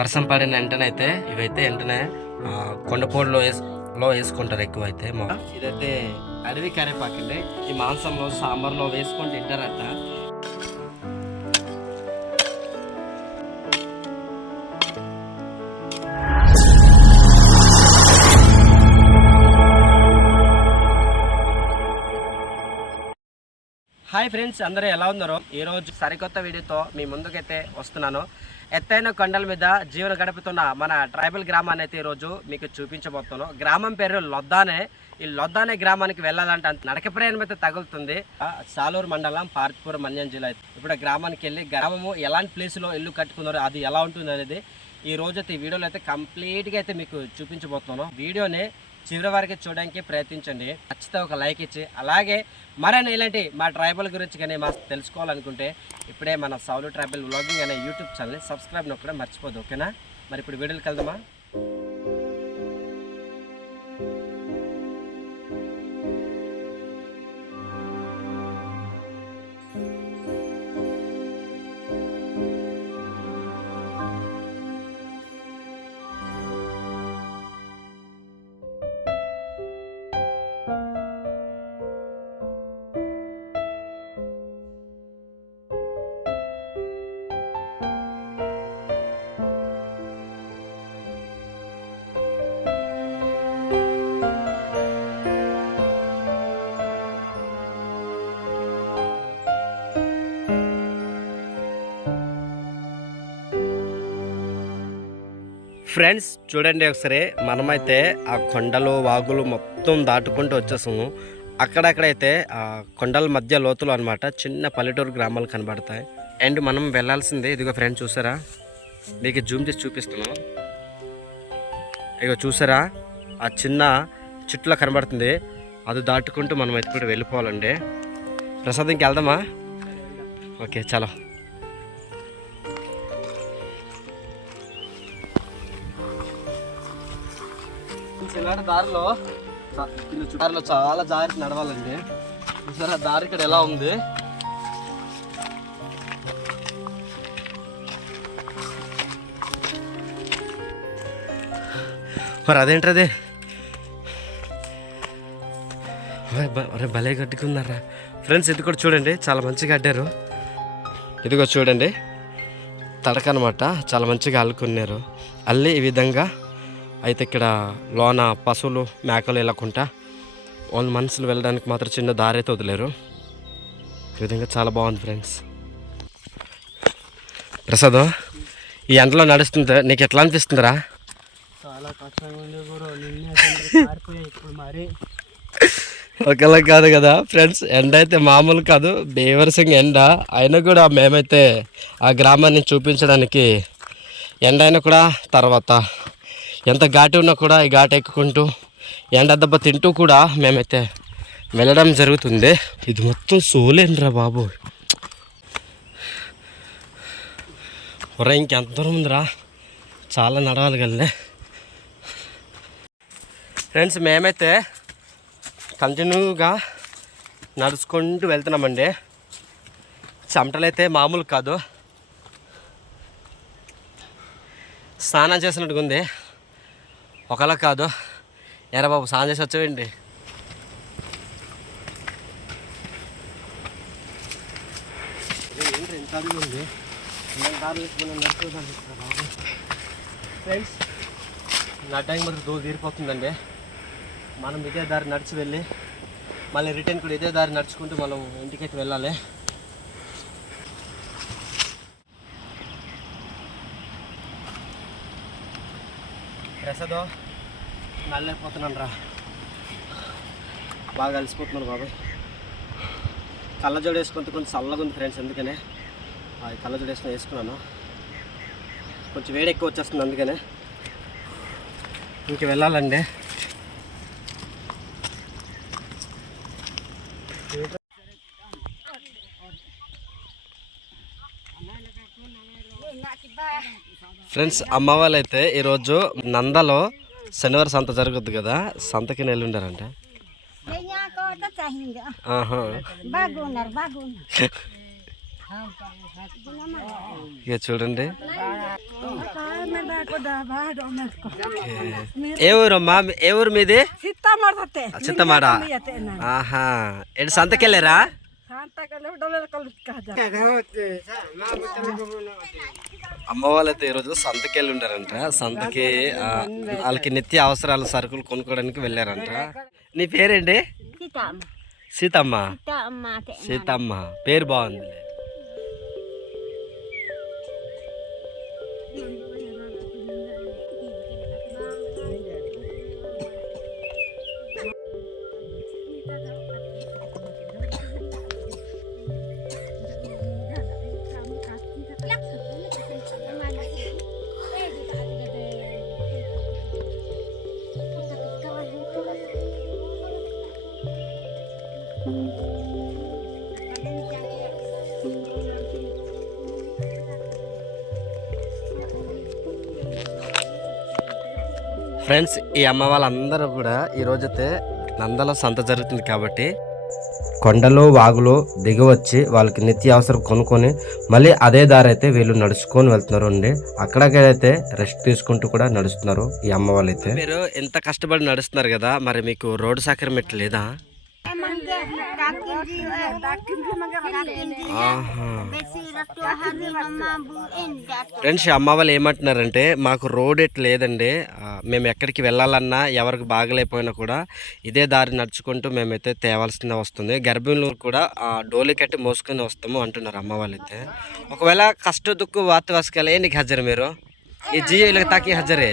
వర్షం పడిన వెంటనైతే ఇవైతే వెంటనే కొండపోడులో లో వేసుకుంటారు ఎక్కువ అయితే ఇదైతే అడవి కరేపాకండి. ఈ మాంసంలో సాంబార్లో వేసుకొని తింటారట. హాయ్ ఫ్రెండ్స్ అందరూ ఎలా ఉన్నారు? ఈరోజు సరికొత్త వీడియోతో మీ ముందుకైతే వస్తున్నాను. ఎత్తైన కొండల మీద జీవన గడుపుతున్న మన ట్రైబల్ గ్రామాన్ని అయితే ఈరోజు మీకు చూపించబోతున్నాం. గ్రామం పేరు లొద్దానే. ఈ లొద్దానే గ్రామానికి వెళ్ళాలంటే అంత నడక ప్రయాణం అయితే తగులుతుంది. సాలూరు మండలం పార్తిపురం మన్యం జిల్లా అయితే. ఇప్పుడు గ్రామానికి వెళ్ళి గ్రామము ఎలాంటి ప్లేస్లో ఇల్లు కట్టుకున్నారో అది ఎలా ఉంటుంది అనేది ఈ రోజు అయితే ఈ వీడియోలో అయితే కంప్లీట్గా అయితే మీకు చూపించబోతున్నాం. వీడియోని చివరి వరకు చూడడానికి ప్రయత్నించండి. నచ్చితే ఒక లైక్ ఇచ్చి అలాగే మరైనా ఇలాంటి మా ట్రైబల్ గురించి కానీ మా తెలుసుకోవాలనుకుంటే ఇప్పుడే మన సౌలు ట్రైబల్ వ్లాగింగ్ అనే యూట్యూబ్ ఛానల్ని సబ్స్క్రైబ్ నొక్కడం మర్చిపోదు ఓకేనా? మరి ఇప్పుడు వీడియోలు వెళ్దామా ఫ్రెండ్స్ చూడండి ఒకసారి. మనమైతే ఆ కొండలు వాగులు మొత్తం దాటుకుంటూ వచ్చేసాము. అక్కడక్కడైతే ఆ కొండల మధ్య లోతులు అనమాట చిన్న పల్లెటూరు గ్రామాలు కనబడతాయి. అండ్ మనం వెళ్ళాల్సిందే. ఇదిగో ఫ్రెండ్ చూసారా? మీకు జూమ్ చేసి చూపిస్తున్నాం ఇగో చూసారా? ఆ చిన్న చుట్టులో కనబడుతుంది. అది దాటుకుంటూ మనం ఇప్పుడు వెళ్ళిపోవాలండి. ప్రసాద్ ఇంక వెళ్దామా ఓకే చలో. ఇలాంటి దారిలో దారిలో చాలా జాగ్రత్త నడవాలండి. ఆ దారి ఇక్కడ ఎలా ఉంది? మరి అదేంటది అరే భలే గడ్డుకున్నారా ఫ్రెండ్స్ ఇది కూడా చూడండి చాలా మంచిగా అడ్డారు ఇదిగో చూడండి తడక అనమాట చాలా మంచిగా అల్లుకున్నారు. అల్లి ఈ విధంగా అయితే ఇక్కడ లోన పశువులు మేకలు వెళ్ళకుండా వాళ్ళ మనుషులు వెళ్ళడానికి మాత్రం చిన్న దారి అయితే వదిలేరు. ఈ విధంగా చాలా బాగుంది ఫ్రెండ్స్. ప్రసాద్ ఈ ఎండలో నడుస్తుంది. నీకు ఎట్లా అనిపిస్తుందిరా? చాలా కష్టంగా ఉంది గురు నిన్నే పారిపోయాయి ఇప్పుడు మరి. ఒకలా కాదు కదా ఫ్రెండ్స్ ఎండ అయితే మామూలు కాదు. బేవర్సింగ్ ఎండ. అయినా కూడా మేమైతే ఆ గ్రామాన్ని చూపించడానికి ఎండ అయినా కూడా తర్వాత. ఎంత ఘాటు ఉన్నా కూడా ఈ ఘాట్ ఎక్కుకుంటూ ఎండ దెబ్బ తింటూ కూడా మేమైతే వెళ్ళడం జరుగుతుంది. ఇది మొత్తం సోలేండ్రా బాబు. ఒరే ఇంకెంత దూరం ఉందిరా? చాలా నడవాలి కల్లే ఫ్రెండ్స్ మేమైతే కంటిన్యూగా నడుచుకుంటూ వెళ్తున్నామండి. చెమటలు అయితే మామూలు కాదు. స్నానం చేసినట్టుగా ఉంది ఒకలా కాదు. ఎరా బాబు స్నానం చేసి వచ్చావండి ఫ్రెండ్స్ నా టైం మాత్రం దూరం తీరిపోతుందండి. మనం ఇదే దారి నడిచి వెళ్ళి మళ్ళీ రిటర్న్ కూడా ఇదే దారి నడుచుకుంటూ మనం ఇంటికైతే వెళ్ళాలి. ఎసదో నల్లైపోతున్నాను రా. బాగా కలిసిపోతున్నాను బాబాయ్ కళ్ళజోడు వేసుకుంటే కొంచెం చల్లగా ఉంది ఫ్రెండ్స్ అందుకనే. అది కళ్ళజోడు వేసుకొని వేసుకున్నాను. కొంచెం వేడి ఎక్కువ వచ్చేస్తుంది అందుకనే. ఇంక వెళ్ళాలండి. ఫ్రెండ్స్ అమ్మ వాళ్ళైతే ఈరోజు నందలో శనివారం సంత జరుగుద్ది కదా సంతకి వెళ్ళుండారంట ఇక చూడండి. ఏ ఊరమ్మా? ఏ ఊరు మీది? చిత్తమాడ ఆహా. ఎటు సంతకెళ్ళారా? అమ్మ వాళ్ళైతే ఈరోజు సంతకెళ్ళి ఉండారంట. సంతకి వాళ్ళకి నిత్య అవసరాల సరుకులు కొనుక్కోవడానికి వెళ్ళారంట. నీ పేరేంటి? సీతమ్మ. సీతమ్మ? సీతమ్మ పేరు బాగుంది ఫ్రెండ్స్ ఈ అమ్మ వాళ్ళందరూ కూడా ఈరోజైతే నందల సంత జరుగుతుంది కాబట్టి కొండలు వాగులు దిగి వచ్చి వాళ్ళకి నిత్య అవసరం కొనుక్కొని మళ్ళీ అదే దారి అయితే వీళ్ళు నడుచుకొని వెళ్తున్నారు అండి. అక్కడికైతే రెస్ట్ తీసుకుంటూ కూడా నడుస్తున్నారు ఈ అమ్మ వాళ్ళైతే. మీరు ఎంత కష్టపడి నడుస్తున్నారు కదా మరి మీకు రోడ్డు సౌకర్యం ఎట్లా లేదా ఫ్రెండ్స్ అమ్మ వాళ్ళు ఏమంటున్నారంటే మాకు రోడ్ ఎట్ లేదండి. మేము ఎక్కడికి వెళ్ళాలన్నా ఎవరికి బాగలేకపోయినా కూడా ఇదే దారి నడుచుకుంటూ మేమైతే తేవాల్సిందే వస్తుంది. గర్భిణులు కూడా ఆ, డోలి కట్టి మోసుకొని వస్తాము అంటున్నారు అమ్మ వాళ్ళైతే. ఒకవేళ కష్ట దుక్కు వాత వసుకెళ్ళి నీకు హజరు మీరు? ఈ జియో ఇలా తాకి హజరే?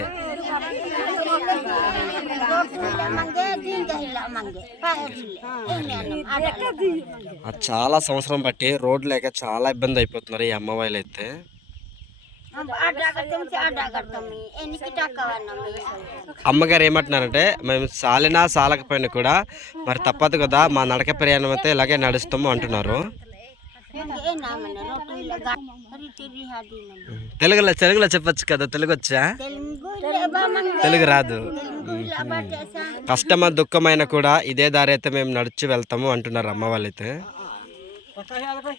చాలా సంవత్సరం బట్టి రోడ్ లేక చాలా ఇబ్బంది అయిపోతున్నారు ఈ అమ్మ వాళ్ళు అయితే అమ్మగారు ఏమంటున్నారంటే మేము సాలినా సాలకపోయినా కూడా మరి తప్పదు కదా మా నడక ప్రయాణం అయితే ఇలాగే నడుస్తాము అంటున్నారు. తెలుగులో తెలుగులో చెప్పొచ్చు కదా తెలుగు వచ్చా తెలుగు రాదు. కష్టమ దుఃఖమైన కూడా ఇదే దారి అయితే మేము నడిచి వెళ్తాము అంటున్నారు అమ్మ వాళ్ళైతే.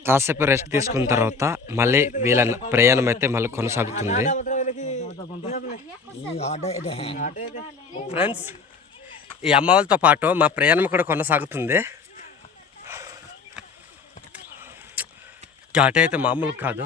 కాసేపు రెస్ట్ తీసుకున్న తర్వాత మళ్ళీ వీళ్ళ ప్రయాణం అయితే మళ్ళీ కొనసాగుతుంది. ఫ్రెండ్స్ ఈ అమ్మ వాళ్ళతో పాటు మా ప్రయాణం కూడా కొనసాగుతుంది. ఘాట్ అయితే మామూలు కాదు.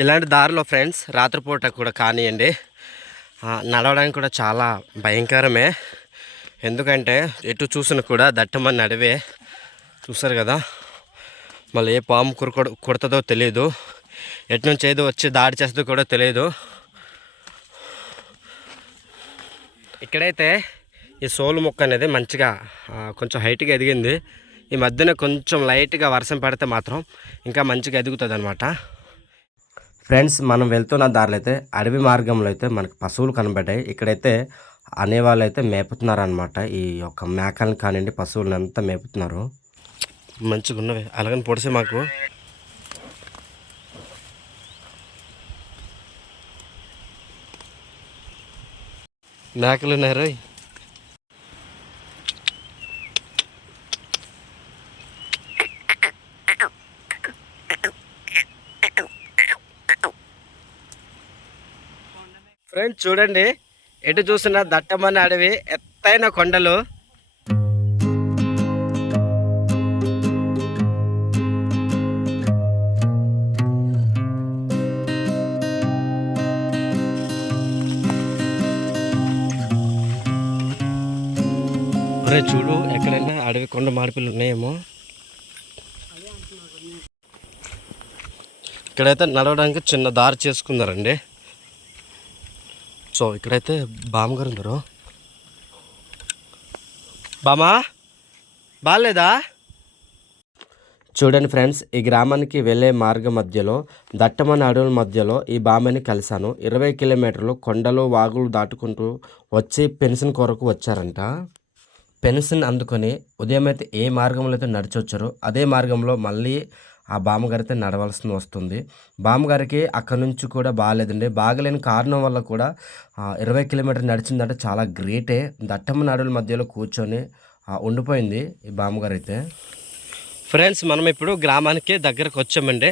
ఇలాంటి దారిలో ఫ్రెండ్స్ రాత్రిపూట కూడా కానివ్వండి నడవడానికి కూడా చాలా భయంకరమే. ఎందుకంటే ఎటు చూసినా కూడా దట్టమని నడివే. చూసారు కదా? మళ్ళీ ఏ పాము కురు కుడతదో తెలియదు ఎటు నుంచి ఏదో వచ్చి దాడి చేస్తుందో కూడా తెలియదు ఇక్కడైతే ఈ సోలు మొక్క అనేది మంచిగా కొంచెం హైట్గా ఎదిగింది. ఈ మధ్యన కొంచెం లైట్గా వర్షం పడితే మాత్రం ఇంకా మంచిగా ఎదుగుతుంది అనమాట ఫ్రెండ్స్ మనం వెళ్తున్న దారిలో అయితే అడవి మార్గంలో అయితే మనకు పశువులు కనబడ్డాయి. ఇక్కడైతే అనేవాళ్ళు అయితే మేపుతున్నారు అనమాట ఈ యొక్క మేకలను కానివ్వండి పశువులను అంతా మేపుతున్నారు. మంచిగా ఉన్నవి అలాగని పొడిసే మాకు. మేకలు ఉన్నాయి ఫ్రెండ్స్ చూడండి. ఎటు చూసినా దట్టమైన అడవి ఎత్తైన కొండలు. అరే చూడు ఎక్కడైనా అడవి కొండ మార్పులు ఉన్నాయేమో. ఇక్కడైతే నడవడానికి చిన్న దారి చేసుకున్నారండి సో ఇక్కడైతే బామ్మగారు ఉన్నారు బామా బాగాలేదా చూడండి ఫ్రెండ్స్ ఈ గ్రామానికి వెళ్ళే మార్గం మధ్యలో దట్టమైన అడవుల మధ్యలో ఈ బామ్మని కలిశాను. ఇరవై కిలోమీటర్లు కొండలు వాగులు దాటుకుంటూ వచ్చి పెన్షన్ కొరకు వచ్చారంట. పెన్షన్ అందుకొని ఉదయం అయితే ఏ మార్గంలో అయితే నడిచొచ్చారో అదే మార్గంలో మళ్ళీ ఆ బామ్మగారితో అయితే వస్తుంది. బామ్మగారికి అక్కడి నుంచి కూడా బాగాలేదండి. బాగలేని కారణం వల్ల కూడా ఇరవై కిలోమీటర్ నడిచిందంటే చాలా గ్రేటే. దట్టమ్మ నడుల మధ్యలో కూర్చొని ఉండిపోయింది ఈ బామ్మగారు అయితే ఫ్రెండ్స్ మనం ఇప్పుడు గ్రామానికి దగ్గరకు వచ్చామండి.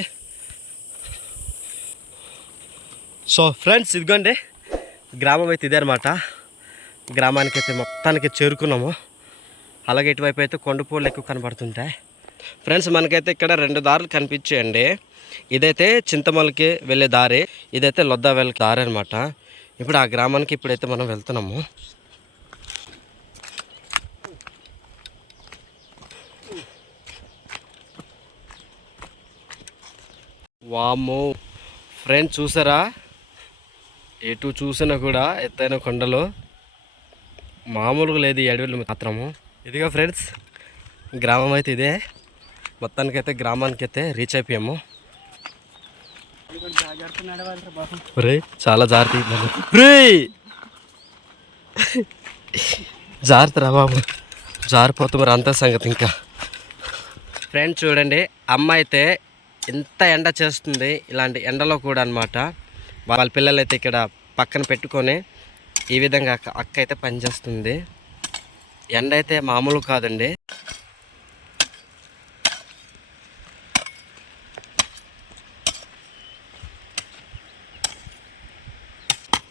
సో ఫ్రెండ్స్ ఇదిగోండి. గ్రామం అయితే ఇదే అనమాట గ్రామానికి అయితే మొత్తానికి చేరుకున్నాము. అలాగే ఇటువైపు అయితే కొండపూలు ఎక్కువ కనబడుతుంటాయి. ఫ్రెండ్స్ మనకైతే ఇక్కడ రెండు దారులు కనిపించాయండి. ఇదైతే చింతమలకి వెళ్ళే దారి ఇదైతే లొద్దా వెళ్ళే దారి అనమాట ఇప్పుడు ఆ గ్రామానికి ఇప్పుడైతే మనం వెళ్తున్నాము. వామ్మో ఫ్రెండ్స్ చూసారా? ఎటు చూసినా కూడా ఎత్తైన కొండలు. మామూలుగా లేదు ఈ అడవులు మాత్రము. ఇదిగో ఫ్రెండ్స్ గ్రామం అయితే ఇదే. మొత్తానికైతే గ్రామానికి అయితే రీచ్ అయిపోయాము. రే చాలా జాగ్రత్త రే జాగ్రత్త రా బాబు. జారిపోతే మరి అంత సంగతి ఇంకా. ఫ్రెండ్స్ చూడండి అమ్మ అయితే ఎంత ఎండ చేస్తుంది ఇలాంటి ఎండలో కూడా అనమాట వాళ్ళ పిల్లలు అయితే ఇక్కడ పక్కన పెట్టుకొని ఈ విధంగా అక్క అక్క అయితే పనిచేస్తుంది. ఎండ అయితే మామూలు కాదండి.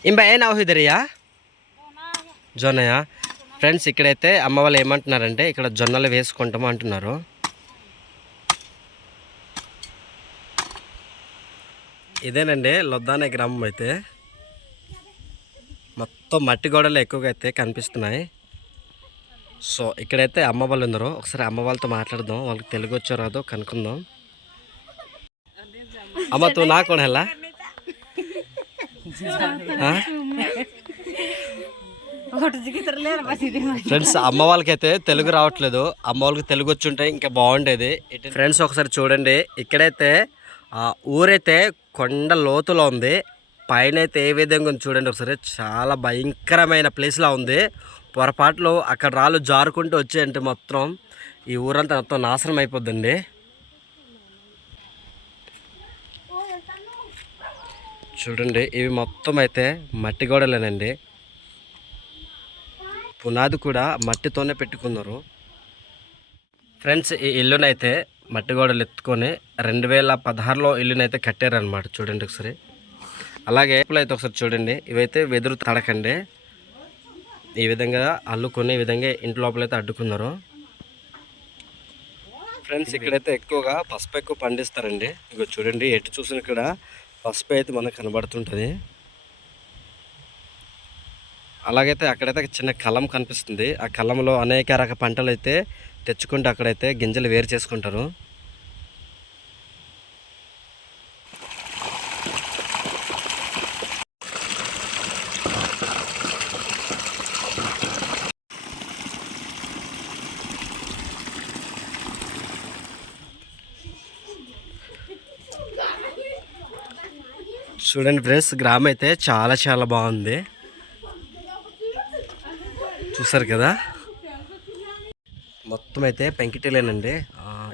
ఇంబ ఏ నవ్వు ఇద్దరియా జొన్నయ? ఫ్రెండ్స్ ఇక్కడైతే అమ్మ వాళ్ళు ఏమంటున్నారంటే ఇక్కడ జొన్నలు వేసుకుంటాము అంటున్నారు. ఇదేనండి లొద్దానే గ్రామం అయితే. మొత్తం మట్టి గోడలు ఎక్కువగా అయితే కనిపిస్తున్నాయి. సో ఇక్కడైతే అమ్మ వాళ్ళు ఉన్నారు. ఒకసారి అమ్మ వాళ్ళతో మాట్లాడదాం. వాళ్ళకి తెలుగు వచ్చో రాదో కనుక్కుందాం. అమ్మ తు నా కూడా హెలా ఒకటి దిగుతారులేరు బస్ ఇది ఫ్రెండ్స్ అమ్మ వాళ్ళకైతే తెలుగు రావట్లేదు. అమ్మ వాళ్ళకి తెలుగు వచ్చి ఉంటే ఇంకా బాగుండేది. ఫ్రెండ్స్ ఒకసారి చూడండి. ఇక్కడైతే ఆ ఊరైతే కొండ లోతులో ఉంది. పైన అయితే ఏ విధంగా ఉంది చూడండి ఒకసారి. చాలా భయంకరమైన ప్లేస్లా ఉంది. పొరపాట్లు అక్కడ రాళ్ళు జారుకుంటూ వచ్చాయంటే మొత్తం ఈ ఊరంతా మొత్తం నాశనం అయిపోద్దండి. చూడండి ఇవి మొత్తం అయితే మట్టి గోడలేనండి. పునాది కూడా మట్టితోనే పెట్టుకున్నారు. ఫ్రెండ్స్ ఈ ఇల్లునైతే మట్టి గోడలు ఎత్తుకొని రెండు వేల పదహారులో ఇల్లునైతే కట్టారనమాట చూడండి ఒకసారి. అలాగే అయితే ఒకసారి చూడండి ఇవైతే వెదురు తడకండి. ఈ విధంగా అల్లుకొని ఈ విధంగా ఇంటి లోపలైతే అడ్డుకున్నారు. ఫ్రెండ్స్ ఇక్కడైతే ఎక్కువగా పసుపు ఎక్కువ పండిస్తారండి. ఇక చూడండి ఎటు చూసిన ఇక్కడ పసుపు అయితే మనకు కనబడుతుంటుంది. అలాగైతే అక్కడైతే చిన్న కలం కనిపిస్తుంది. ఆ కలంలో అనేక రక పంటలు అయితే తెచ్చుకుంటే అక్కడైతే గింజలు వేరు చేసుకుంటారు. చూడండి ఫ్రెండ్స్ గ్రామం అయితే చాలా చాలా బాగుంది. చూసారు కదా? మొత్తం అయితే పెంకిటీలేనండి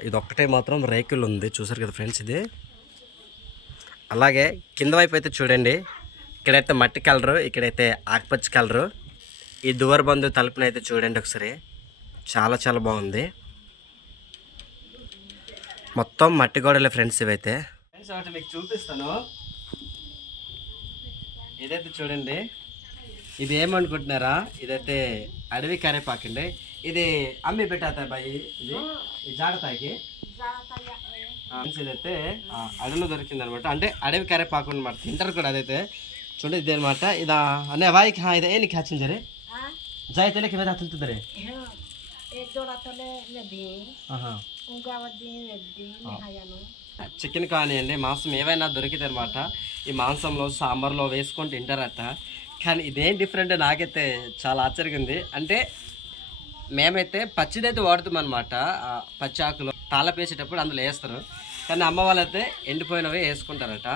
ఇది ఒక్కటే మాత్రం రేకులు ఉంది చూసారు కదా ఫ్రెండ్స్ ఇది? అలాగే కింద వైపు అయితే చూడండి. ఇక్కడైతే మట్టి కలరు ఇక్కడైతే ఆకుపచ్చ కలరు. ఈ దువర్ బంధు తలుపునైతే చూడండి ఒకసారి. చాలా చాలా బాగుంది. మొత్తం మట్టి గోడలే ఫ్రెండ్స్ ఇవైతే. ఫ్రెండ్స్ ఒకటి మీకు చూపిస్తాను. ఇదైతే చూడండి. ఇది ఏమనుకుంటున్నారా? ఇదైతే అడవి కరేపాకండి. ఇది అమ్మి పెట్టాతాయి బాయ్. ఇది జాడతాయికి. ఇదైతే అడవిలో దొరికింది అనమాట అంటే అడవి కరేపాకు అనమాట తింటారు కూడా అదైతే. చూడండి ఇది అనమాట ఇది అనే వాయికి ఇది ఏనికి హచ్చింది జాయి తెలియక మీద తింటుంది రే చికెన్ కానివ్వండి మాంసం ఏవైనా దొరికితే అనమాట ఈ మాంసంలో సాంబార్లో వేసుకొని తింటారట. కానీ ఇదేం డిఫరెంట్ నాకైతే చాలా ఆశ్చర్యంగా ఉంది. అంటే మేమైతే పచ్చిదైతే వాడుతాం అనమాట పచ్చి ఆకులు తాళ పేసేటప్పుడు అందులో వేస్తారు. కానీ అమ్మ వాళ్ళైతే ఎండిపోయినవే వేసుకుంటారట.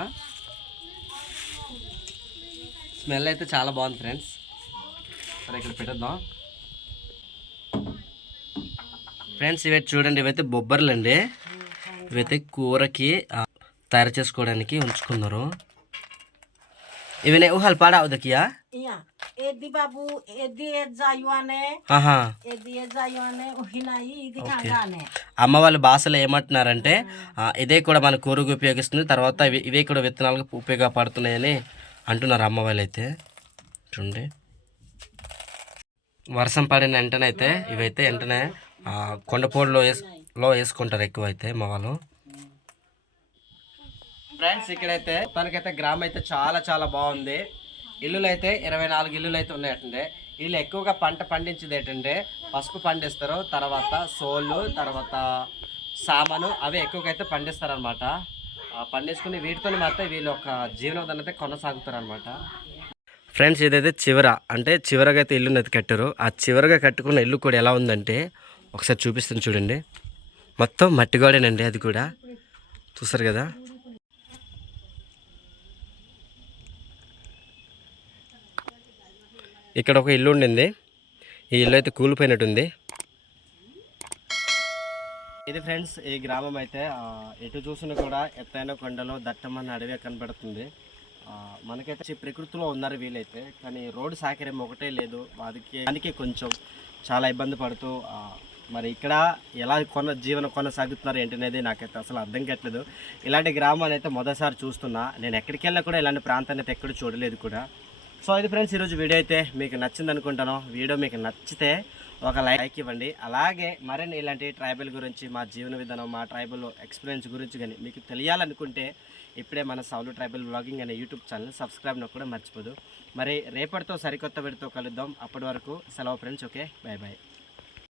స్మెల్ అయితే చాలా బాగుంది ఫ్రెండ్స్. సరే ఇక్కడ పెట్టద్దాం. ఫ్రెండ్స్ ఇవైతే చూడండి ఇవైతే బొబ్బర్లు అండి ఇవైతే కూరకి తయారు చేసుకోవడానికి ఉంచుకున్నారు. ఇవన్నీ ఊహలు పాడా ఉదకియా ఇయా ఎద్ది బాబు ఎద్ది ఎద్ జాయువానే ఆహా. ఎద్ది ఎద్ జాయువానే ఉహినాయి ఇది కాగానే అమ్మ వాళ్ళ భాషలో ఏమంటున్నారంటే ఇదే కూడా మన కూరకు ఉపయోగిస్తుంది తర్వాత ఇవి కూడా విత్తనాలకు ఉపయోగపడుతున్నాయని అంటున్నారు అమ్మ వాళ్ళు అయితే చూడండి. వర్షం పడిన వెంటనే అయితే ఇవైతే వెంటనే కొండపోడులో వేస్ లో వేసుకుంటారు ఎక్కువ అయితే మా వాళ్ళు. ఫ్రెండ్స్ ఇక్కడైతే మొత్తానికైతే గ్రామం అయితే చాలా చాలా బాగుంది. ఇల్లులు అయితే ఇరవై నాలుగు ఇల్లులు అయితే ఉన్నాయంటే వీళ్ళు ఎక్కువగా పంట పండించేది ఏంటంటే పసుపు పండిస్తారు తర్వాత సోళ్ళు తర్వాత సామాను అవి ఎక్కువగా అయితే పండిస్తారు అనమాట పండించుకుని వీటితో మాత్రం వీళ్ళు ఒక జీవనోధాన్ని అయితే కొనసాగుతారు అనమాట ఫ్రెండ్స్ ఇదైతే చివర. అంటే చివరగా అయితే ఇల్లుని అయితే కట్టారు. ఆ చివరగా కట్టుకున్న ఇల్లు కూడా ఎలా ఉందంటే ఒకసారి చూపిస్తాను చూడండి. మొత్తం మట్టి గోడేనండి అది కూడా. చూస్తారు కదా? ఇక్కడ ఒక ఇల్లు ఉండింది. ఈ ఇల్లు అయితే కూలిపోయినట్టుంది. ఇది ఫ్రెండ్స్ ఈ గ్రామం అయితే ఎటు చూసినా కూడా ఎత్తైన కొండలో దట్టమైన అడవి కనబడుతుంది. మనకైతే ప్రకృతిలో ఉన్నారు వీలైతే కానీ రోడ్డు సౌకర్యం ఒకటే లేదు. వారికి దానికి కొంచెం చాలా ఇబ్బంది పడుతూ మరి ఇక్కడ ఎలా కొన జీవనం కొనసాగుతున్నారు ఏంటనేది నాకైతే అసలు అర్థం కావట్లేదు. ఇలాంటి గ్రామాన్ని అయితే మొదటిసారి చూస్తున్నా. నేను ఎక్కడికి వెళ్ళినా కూడా ఇలాంటి ప్రాంతాన్ని అయితే ఎక్కడ చూడలేదు కూడా. సో ఇది ఫ్రెండ్స్ ఈరోజు వీడియో అయితే మీకు నచ్చింది అనుకుంటాను. వీడియో మీకు నచ్చితే ఒక లైక్ ఇవ్వండి. అలాగే మరిన్ని ఇలాంటి ట్రైబల్ గురించి మా జీవన విధానం మా ట్రైబల్ ఎక్స్పీరియన్స్ గురించి కానీ మీకు తెలియాలనుకుంటే ఇప్పుడే మన సౌలు ట్రైబల్ బ్లాగింగ్ అనే యూట్యూబ్ ఛానల్ సబ్స్క్రైబ్ కూడా మర్చిపోదు. మరి రేపటితో సరికొత్త వీడితో కలుద్దాం. అప్పటి వరకు సెలవు ఫ్రెండ్స్ ఓకే? Bye bye